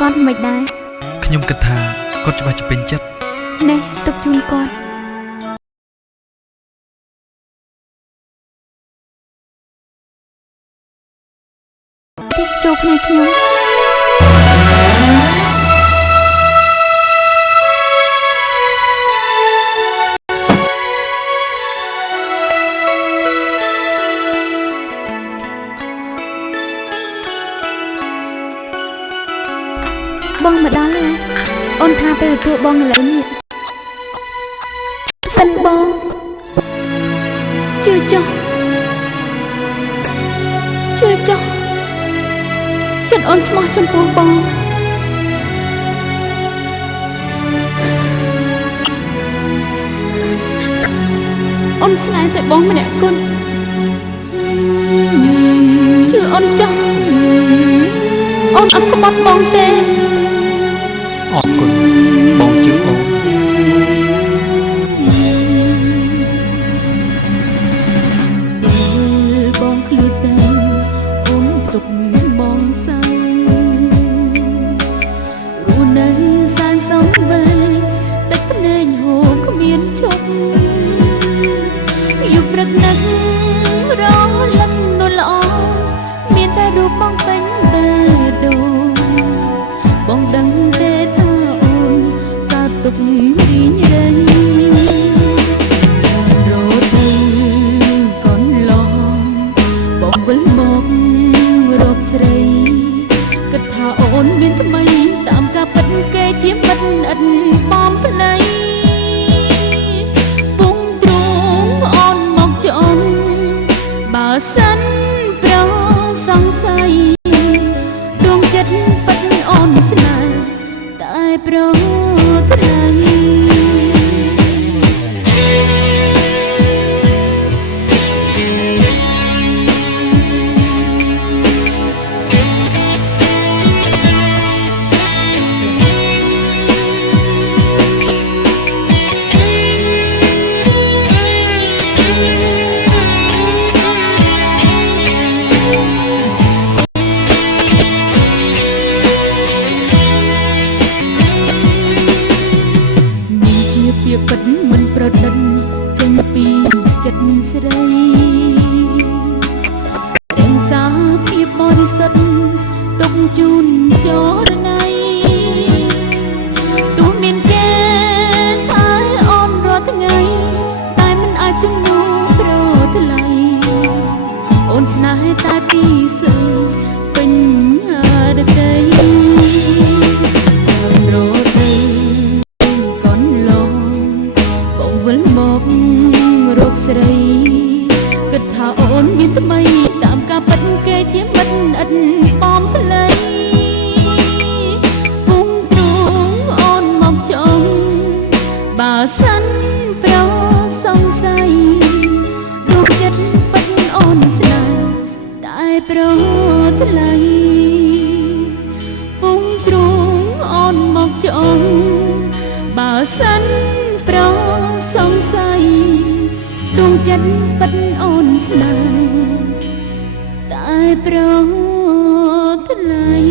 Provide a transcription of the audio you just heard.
គាត់មិនដែរខ្ញុំគិតថាគាត់ច្បាស់ជាពេញចិត្តនេះទុកជូនគាត់ទីចូលភ្នែកខ្ញុំបងមកដល់ហើយអូនថាពេលទទួលបងឥឡូវនេះសិនបងជឿចុះចិត្តអូនស្មោះចំពោះបងអូនស្នេហ៍តែបងម្នាក់គត់ជឿអូនចុះអូនអត់ក្បត់បងទេអរគុណបងជឿអូនបងឃ្លឺតែអូនទុកបងសៅរស់នៅសែនសំវែងទឹកភ្នែកហូរគ្មានឈប់យប់ព្រឹកនឹករលឹកនួនល្អមានតែរូបបងពេញបេះដូងបងដឹងទេថាអូនកើតទុករីងរៃចាំរត់ទៅកូនឡងបងវិលមករកស្រីគិតថាអូនមានថ្មីតាមការពិតគេជាមិត្តឥតបំភ្លៃពុំទ្រូងអូនមកចំបើសិនប្រសង្ស័យដួងចិត្តពិតអូនស្នេហ៍តែប្រថ្លៃជាពិតមិនប្រឌិតចេញពីចិត្តស្រីរក្សាភាពបរិសុទ្ធទុកជូនចរណៃទោះមានគេថាអូនរាល់ថ្ងៃតែមិនអាចជំនួសប្រថ្លៃអូនស្នេហ៍តែពីស្រីពេញរតីចាំរត់ទៅវិលមករកស្រីគិតថាអូនមានថ្មីតាមការពិតគេជាមិត្តឥតបំភ្លៃពុំទ្រូងអូនមកចំបើសិនប្រសង្ស័យដួងចិត្តពិតអូនស្នេហ៍តែប្រថ្លៃពុំទ្រូងអូនមកចំបើសិនប្រសង្ស័យដួងចិត្តពិតអូនស្នេហ៍តែប្រថ្លៃ